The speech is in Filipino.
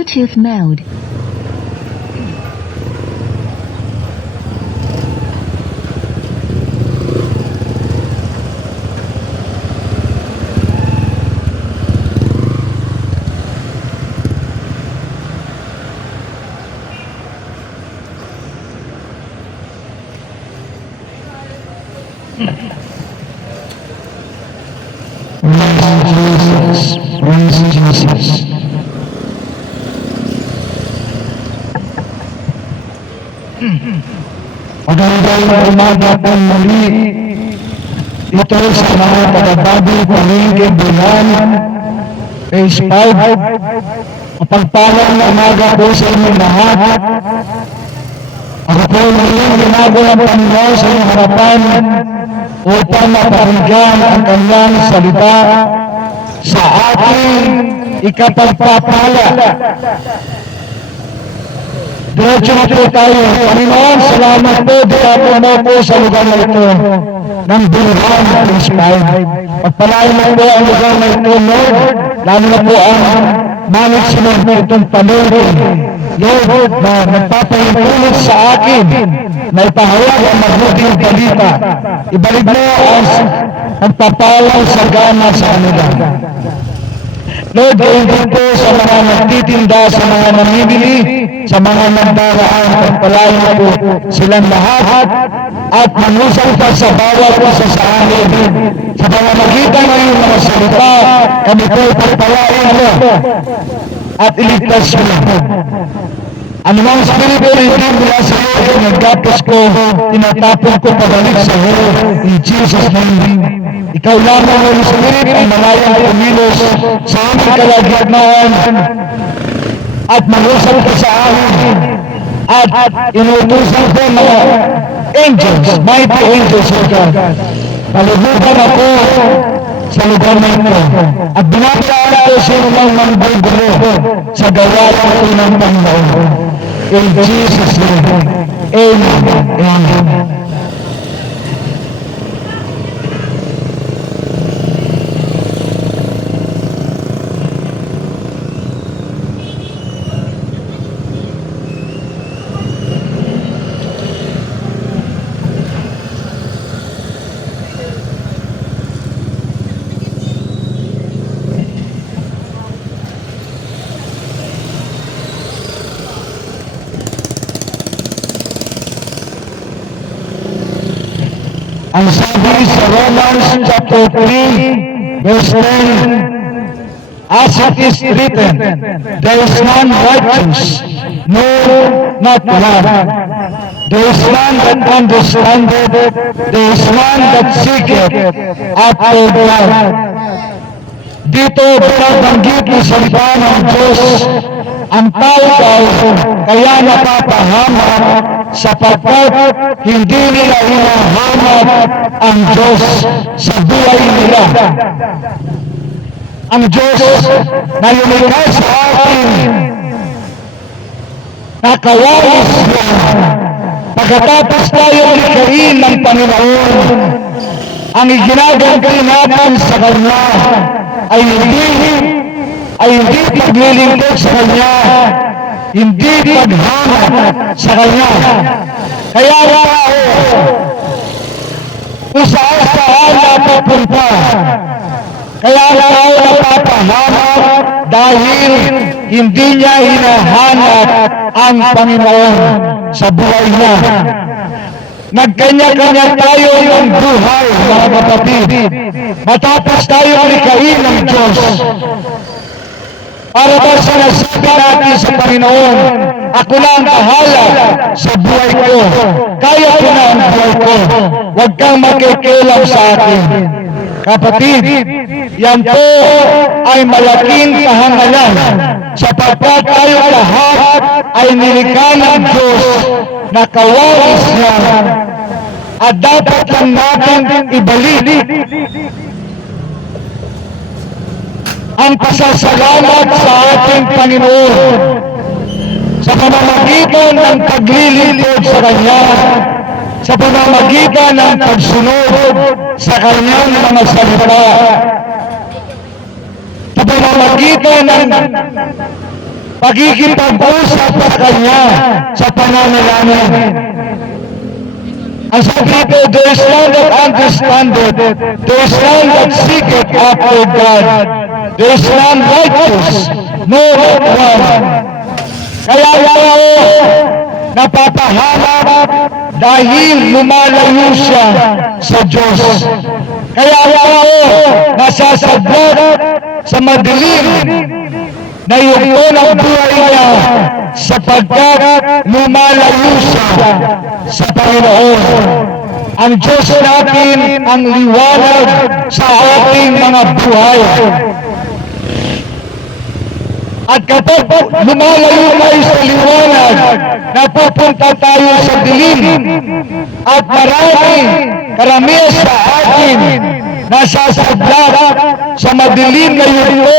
Bluetooth mode. Praise Jesus. Magandang umaga po muli. Ito sa mga taga-Babi, Palengke, Bulan, Phase 5. Mapagpalang umaga po sa inyong lahat. Ako po muling ginagawa ng Panginoon sa inyong harapan upang mapakinggan ang kanyang salita sa ating ikapagpapala. Diretso na po tayo. Panginoon, salamat po. Dito mo po sa lugar na ito ng Bulan ng Spine. Pagpalain mo po ang lugar na ito, Lord. Lalo na po ang management mo itong palengke. Lord, na nagpapahintulot sa akin na ipahayag ang mabuting balita. Ibalik mo ang pagpapalang sagana sa kanila. Lord, gayon din po sa mga nagtitinda, sa mga namimili, sa mga nagdaraan, pagpalain mo po silang lahat at manusang pa sa bawat isa sa amin. Sa pamamagitan ng iyong mga salita, kami po pagpalain mo at iligtas mo. Anumang spirito na hindi mula sa iyo, nagdatos ko, tinatapon ko pabalik sa iyo. In Jesus' name. Ikaw lamang, Holy Spirit, ang malayang kumilos sa aming kalagitnaan at manusap ka sa amin at inutusan ko mga angels, mighty angels of God. Palibutan ako sa lugar na ito at binabiyaan ko sino mang manggugulo sa gawain ko ng Panginoon. In Jesus' name. Amen. Amen. Ang sabi sa Romans chapter 3, verse 10, as it is written, there is none righteous, no, not one. There is none that understandeth, there is none that seeketh after God. Dito binabanggit ng salita ng Diyos ang tao daw kaya napapahamak sapagkat hindi nila hinahanap ang Diyos sa buhay nila. Ang Diyos na lumikha sa atin, nakawais niya. Pagkatapos tayo likhain ng Panginoon, ang iginagawa natin sa Kanya ay hindi paglilingkod sa Kanya, hindi paghanap sa Kanya. Kaya kung saan napupunta, kaya tayo napapahanap dahil hindi niya hinahanap ang Panginoon sa buhay niya. Nagkanya-kanya tayo ng buhay, mga kapatid. Matapos tayo likhain ng Diyos. Para ba sinasabi natin sa Panginoon, ako na ang bahala sa buhay ko. Kaya ko na ang buhay ko. Huwag kang makikialam sa akin. Kapatid, yan po ay malaking kahangalan sapagkat tayo lahat ay nilikha ng Diyos na kawais niya at dapat lang natin ibalik ang pasasalamat sa ating Panginoon sa pamamagitan ng paglilingkod sa Kanya, sa pamamagitan ng pagsunod sa Kanyang mga salita, sa pamamagitan ng pagkikipag-usap sa Kanya sa pananalangin. Ang sabi dito, there is none that understandeth, there is none that seeketh after God, there is none righteous, no not one. Kaya tayo napapahamak dahil lumalayo siya sa Diyos. Kaya tayo nasasadlat sa madilim na yugto ng buhay niya sapagkat lumalayo siya sa Panginoon. Ang Diyos natin ang liwanag sa ating mga buhay. At kapag lumalayo tayo sa liwanag, napupunta tayo sa dilim. At karamihan sa atin nasasadlat sa madilim na yugto